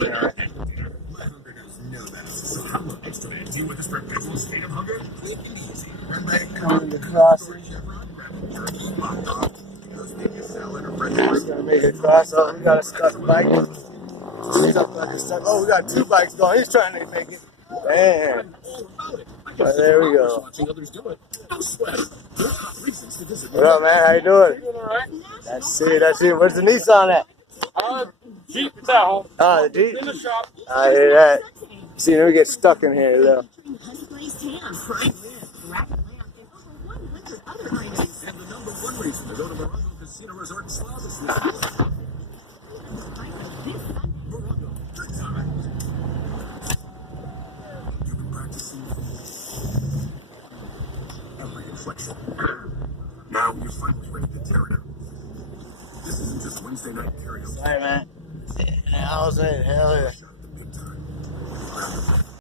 Yeah. Coming across it. Just gonna make it across. Oh, we got a stuck bike. Oh, we got two bikes going. He's trying to make it. Man. But there we go. What up, man? How you doing? That's it. Where's the Nissan at? Jeep is at home. The Jeep? In the shop. I hear that. See, we get stuck in here, though. Now you're finally ready to tear it up. This isn't just Wednesday night karaoke. Sorry, man. I was saying, hell yeah.